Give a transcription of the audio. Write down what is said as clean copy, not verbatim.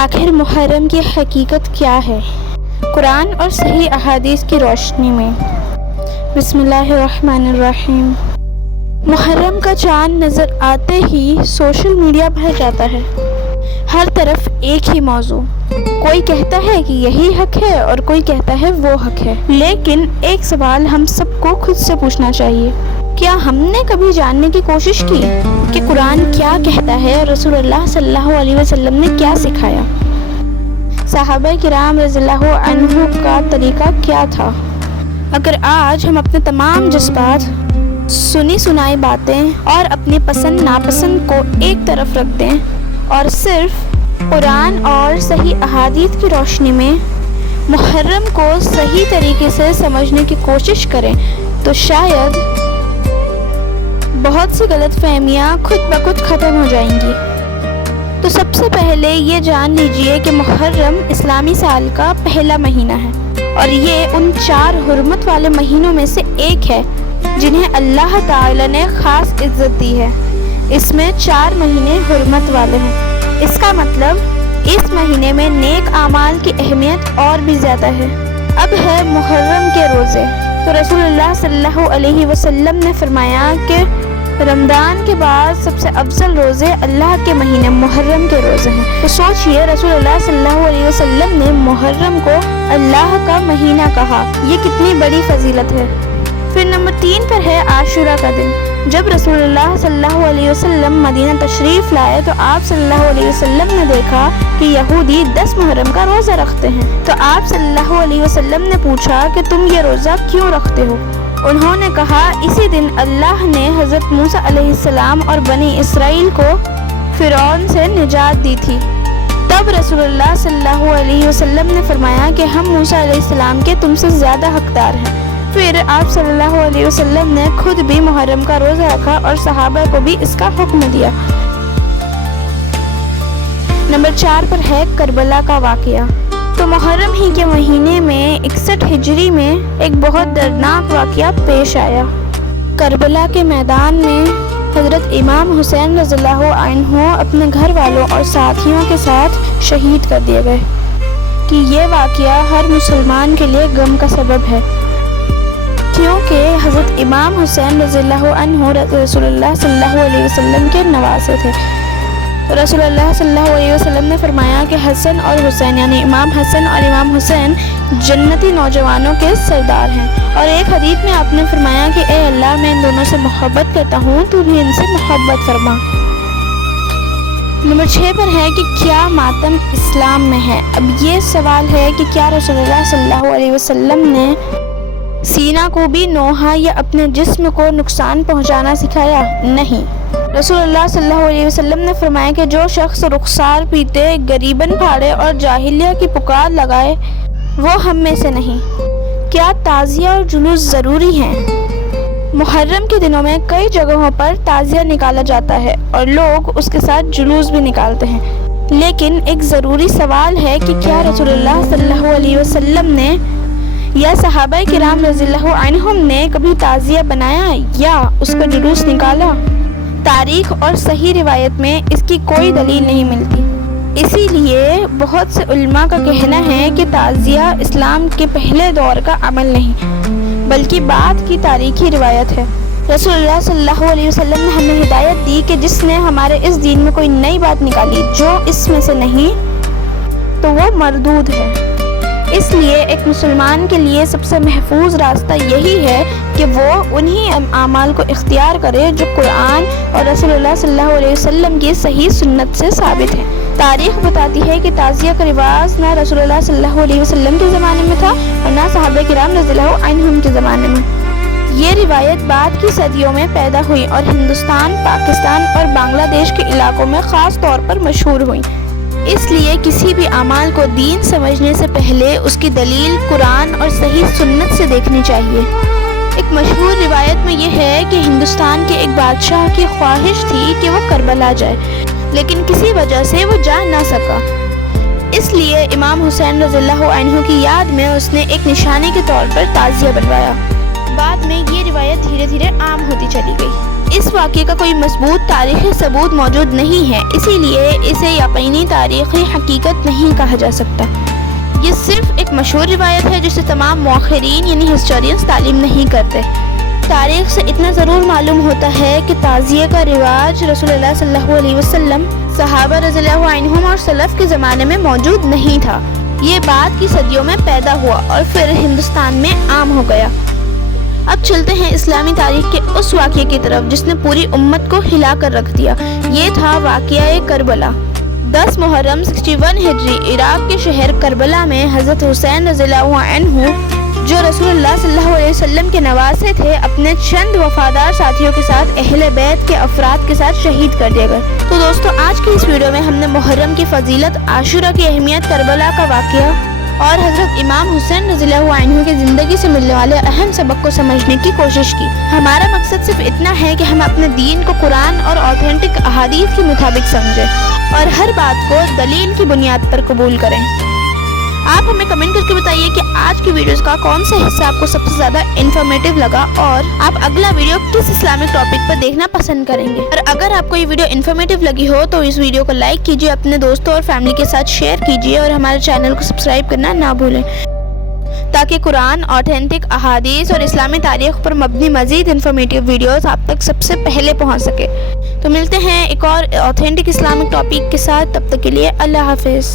آخر محرم کی حقیقت کیا ہے؟ قرآن اور صحیح احادیث کی روشنی میں۔ بسم اللہ الرحمن الرحیم۔ محرم کا چاند نظر آتے ہی سوشل میڈیا بھر جاتا ہے، ہر طرف ایک ہی موضوع، کوئی کہتا ہے کہ یہی حق ہے اور کوئی کہتا ہے وہ حق ہے۔ لیکن ایک سوال ہم سب کو خود سے پوچھنا چاہیے، کیا ہم نے کبھی جاننے کی کوشش کی کہ قرآن کیا کہتا ہے، رسول اللہ صلی اللہ علیہ وسلم نے کیا سکھایا، صحابہ کرام رضی اللہ عنہ کا طریقہ کیا تھا؟ اگر آج ہم اپنے تمام جذبات، سنی سنائی باتیں اور اپنی پسند ناپسند کو ایک طرف رکھ دیں اور صرف قرآن اور صحیح احادیث کی روشنی میں محرم کو صحیح طریقے سے سمجھنے کی کوشش کریں تو شاید بہت سی غلط فہمیاں خود بخود ختم ہو جائیں گی۔ تو سب سے پہلے یہ جان لیجئے کہ محرم اسلامی سال کا پہلا مہینہ ہے اور یہ ان 4 حرمت والے مہینوں میں سے ایک ہے جنہیں اللہ تعالی نے خاص عزت دی ہے۔ اس میں 4 مہینے حرمت والے ہیں۔ اس کا مطلب اس مہینے میں نیک اعمال کی اہمیت اور بھی زیادہ ہے۔ اب ہے محرم کے روزے، تو رسول اللہ صلی اللہ علیہ وسلم نے فرمایا کہ رمضان کے بعد سب سے افضل روزے اللہ کے مہینے محرم کے روزے ہیں۔ تو سوچئے رسول اللہ صلی اللہ علیہ وسلم نے محرم کو اللہ کا مہینہ کہا، یہ کتنی بڑی فضیلت ہے۔ پھر نمبر 3 پر ہے عاشورہ کا دن۔ جب رسول اللہ صلی اللہ علیہ وسلم مدینہ تشریف لائے تو آپ صلی اللہ علیہ وسلم نے دیکھا کہ یہودی 10 محرم کا روزہ رکھتے ہیں، تو آپ صلی اللہ علیہ وسلم نے پوچھا کہ تم یہ روزہ کیوں رکھتے ہو؟ انہوں نے کہا، اسی دن اللہ نے حضرت موسیٰ علیہ السلام اور بنی اسرائیل کو فرعون سے نجات دی تھی۔ تب رسول اللہ صلی اللہ علیہ وسلم نے فرمایا کہ ہم موسیٰ علیہ السلام کے تم سے زیادہ حقدار ہیں۔ پھر آپ صلی اللہ علیہ وسلم نے خود بھی محرم کا روزہ رکھا اور صحابہ کو بھی اس کا حکم دیا۔ نمبر 4 پر ہے کربلا کا واقعہ۔ تو محرم ہی کے مہینے میں 61 ہجری میں ایک بہت دردناک واقعہ پیش آیا۔ کربلا کے میدان میں حضرت امام حسین رضی اللہ عنہ اپنے گھر والوں اور ساتھیوں کے ساتھ شہید کر دیے گئے کہ یہ واقعہ ہر مسلمان کے لیے غم کا سبب ہے، کیونکہ حضرت امام حسین رضی اللہ عنہ رسول اللہ صلی اللہ علیہ وسلم کے نواسے تھے۔ رسول اللہ صلی اللہ علیہ وسلم نے فرمایا کہ حسن اور حسین یعنی امام حسن اور امام حسین جنتی نوجوانوں کے سردار ہیں، اور ایک حدیث میں آپ نے فرمایا کہ اے اللہ، میں ان دونوں سے محبت کرتا ہوں، تو بھی ان سے محبت فرما۔ نمبر 6 پر ہے کہ کیا ماتم اسلام میں ہے؟ اب یہ سوال ہے کہ کیا رسول اللہ صلی اللہ علیہ وسلم نے سینہ کو بھی نوحہ یا اپنے جسم کو نقصان پہنچانا سکھایا؟ نہیں۔ رسول اللہ صلی اللہ علیہ وسلم نے فرمایا کہ جو شخص رخسار پیٹے، غریباً پھاڑے اور جاہلیہ کی پکار لگائے وہ ہم میں سے نہیں۔ کیا تعزیہ اور جلوس ضروری ہیں؟ محرم کے دنوں میں کئی جگہوں پر تعزیہ نکالا جاتا ہے اور لوگ اس کے ساتھ جلوس بھی نکالتے ہیں، لیکن ایک ضروری سوال ہے کہ کیا رسول اللہ صلی اللہ علیہ وسلم نے یا صحابہ کرام رضی اللہ عنہم نے کبھی تعزیہ بنایا یا اس کا جلوس نکالا؟ تاریخ اور صحیح روایت میں اس کی کوئی دلیل نہیں ملتی۔ اسی لیے بہت سے علماء کا کہنا ہے کہ تعزیہ اسلام کے پہلے دور کا عمل نہیں بلکہ بعد کی تاریخی روایت ہے۔ رسول اللہ صلی اللہ علیہ وسلم نے ہمیں ہدایت دی کہ جس نے ہمارے اس دین میں کوئی نئی بات نکالی جو اس میں سے نہیں تو وہ مردود ہے۔ اس لیے ایک مسلمان کے لیے سب سے محفوظ راستہ یہی ہے کہ وہ انہی اعمال کو اختیار کرے جو قرآن اور رسول اللہ صلی اللہ علیہ وسلم کی صحیح سنت سے ثابت ہے۔ تاریخ بتاتی ہے کہ تعزیہ کا رواج نہ رسول اللہ صلی اللہ علیہ وسلم کے زمانے میں تھا اور نہ صحابہ کرام رضی اللہ عنہم کے زمانے میں۔ یہ روایت بعد کی صدیوں میں پیدا ہوئی اور ہندوستان، پاکستان اور بنگلہ دیش کے علاقوں میں خاص طور پر مشہور ہوئی۔ اس لیے کسی بھی اعمال کو دین سمجھنے سے پہلے اس کی دلیل قرآن اور صحیح سنت سے دیکھنی چاہیے۔ ایک مشہور روایت میں یہ ہے کہ ہندوستان کے ایک بادشاہ کی خواہش تھی کہ وہ کربلا جائے، لیکن کسی وجہ سے وہ جا نہ سکا۔ اس لیے امام حسین رضی اللہ عنہ کی یاد میں اس نے ایک نشانی کے طور پر تعزیہ بنوایا۔ بعد میں یہ روایت دھیرے دھیرے عام ہوتی چلی گئی۔ اس واقعے کا کوئی مضبوط تاریخی ثبوت موجود نہیں ہے، اسی لیے اسے یقینی تاریخی حقیقت نہیں کہا جا سکتا۔ یہ صرف ایک مشہور روایت ہے جسے تمام مؤرخین یعنی ہسٹورینز تعلیم نہیں کرتے۔ تاریخ سے اتنا ضرور معلوم ہوتا ہے کہ تعزیے کا رواج رسول اللہ صلی اللہ علیہ وسلم، صحابہ رضی اللہ عنہم اور سلف کے زمانے میں موجود نہیں تھا۔ یہ بعد کی صدیوں میں پیدا ہوا اور پھر ہندوستان میں عام ہو گیا۔ اب چلتے ہیں اسلامی تاریخ کے اس واقعے کی طرف جس نے پوری امت کو ہلا کر رکھ دیا۔ یہ تھا واقعہ کربلا۔ 10 محرم 61 ہجری عراق کے شہر کربلا میں حضرت حسین رضی اللہ عنہ، جو رسول اللہ صلی اللہ علیہ وسلم کے نواسے تھے، اپنے چند وفادار ساتھیوں کے ساتھ اہل بیت کے افراد کے ساتھ شہید کر دیے گئے۔ تو دوستو، آج کی اس ویڈیو میں ہم نے محرم کی فضیلت، عاشورہ کی اہمیت، کربلا کا واقعہ اور حضرت امام حسین رضی اللہ عنہ کی زندگی سے ملنے والے اہم سبق کو سمجھنے کی کوشش کی۔ ہمارا مقصد صرف اتنا ہے کہ ہم اپنے دین کو قرآن اور اوتھینٹک احادیث کے مطابق سمجھیں اور ہر بات کو دلیل کی بنیاد پر قبول کریں۔ آپ ہمیں کمنٹ کر کے بتائیے کہ آج کی ویڈیوز کا کون سا حصہ آپ کو سب سے زیادہ انفارمیٹیو لگا اور آپ اگلا ویڈیو کس اسلامک ٹاپک پر دیکھنا پسند کریں گے۔ اور اگر آپ کو یہ ویڈیو انفارمیٹیو لگی ہو تو اس ویڈیو کو لائک کیجیے، اپنے دوستوں اور فیملی کے ساتھ شیئر کیجیے اور ہمارے چینل کو سبسکرائب کرنا نہ بھولیں تاکہ قرآن، اوتھینٹک احادیث اور اسلامی تاریخ پر مبنی مزید انفارمیٹیو ویڈیوز آپ تک سب سے پہلے پہنچ سکے۔ تو ملتے ہیں ایک اور اوتھینٹک اسلامک ٹاپک کے ساتھ، تب تک کے لیے اللہ حافظ۔